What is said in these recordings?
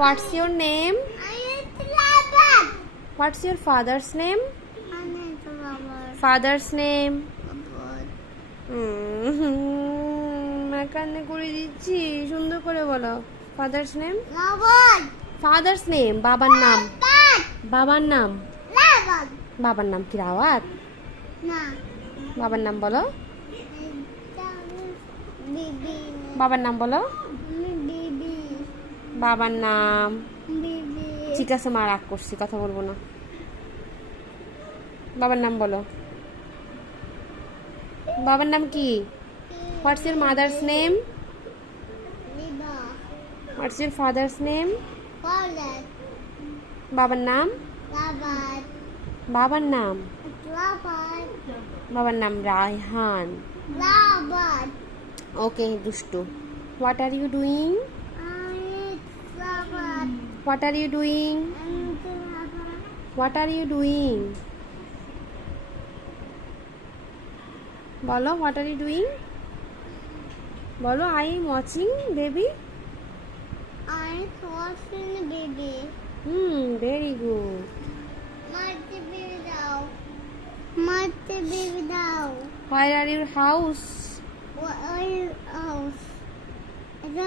What's your name? What's your father's name? Father's name? কান্না করে দিচ্ছি, সুন্দর করে বলো। Father's name? Father's name, বাবার নাম। বাবার নাম। বাবার নাম কি রাওয়াত? না। বাবার নাম বলো। বিবি। বাবার নাম বলো। বিবি। বাবার নাম। বিবি। ঠিক আছে, মা রাগ করছি, কথা বলবো না। বাবার নাম বলো। বাবার নাম কি? What's your mother's name? লিবা। What's your father's name? Father. বাবার নাম। লাবাদ। বাবার নাম। লাবাদ। বাবার নাম রায়হান। লাবাদ। ওকে দুষ্টু। What are you doing? লাবাদ। What are you doing? লাবাদ। What are you doing? বলো, what are you doing? বলো, I am watching baby. I'm watching baby. Very good. মারতে বেবি দাও। মারতে বেবি দাও। Where are your house?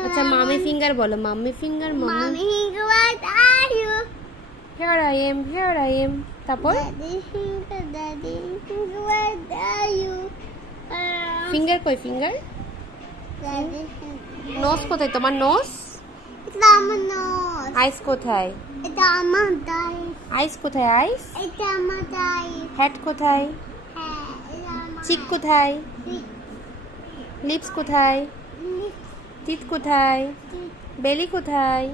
আচ্ছা, মামি finger বলো। Mummy finger. Mommy, what are you? Here I am, here I am. তারপর Daddy finger, what are you? Finger কই? Finger. Daddy nose কোথায় তোমার? নোজ। এটা আমার nose. আইস কোথায়? এটা আমার দাই. আইস কোথায়? আইস। এটা আমার দাই. হেড কোথায়? হ্যাঁ, এটা আমার চিক কোথায়? Lip. লিপস কোথায়? টিথ কোথায়? বেলি কোথায়?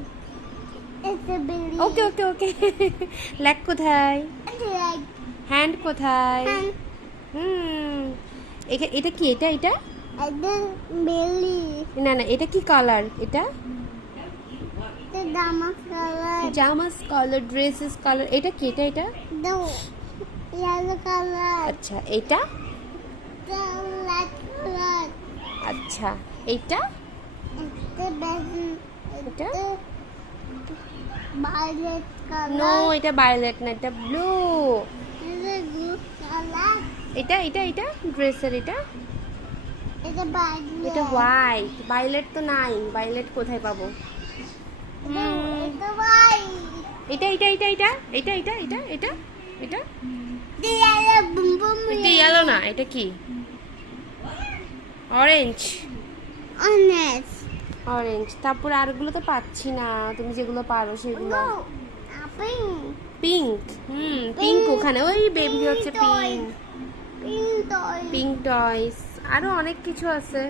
It's a belly. Okay okay okay. Leg কোথায়? It's like হ্যান্ড কোথায়? hand. এটা কি? এটা এটা And then belly. না না, এটা কি কালার? এটা The dama color. জামাস কালার, ড্রেসেস কালার। এটা কি? এটা এটা The yellow color. আচ্ছা, এটা The black color. আচ্ছা, এইটা The baby. এটা? The violet color. নো, এটা ভায়োলেট না, এটা ব্লু। The blue color. এটা এটা এটা ড্রেসের এটা It's a violet. এটা হোয়াইট। ভায়োলেট তো নাই, ভায়োলেট কোথায় পাবো? It's a white. এটা এটা এটা এটা এটা এটা এটা এটা এটা The yellow boom boom. এটা ইয়েলো না, এটা কি? অরেঞ্জ। Honest. অরেঞ্জ। তারপর আরগুলো তো পাচ্ছি না, তুমি যেগুলো পারো সেগুলো। No. Pink. পিঙ্ক। পিঙ্ক ওখানে, ওই বেবি হচ্ছে toy. Pink. Pink toy. Pink toys, আরো অনেক কিছু আছে।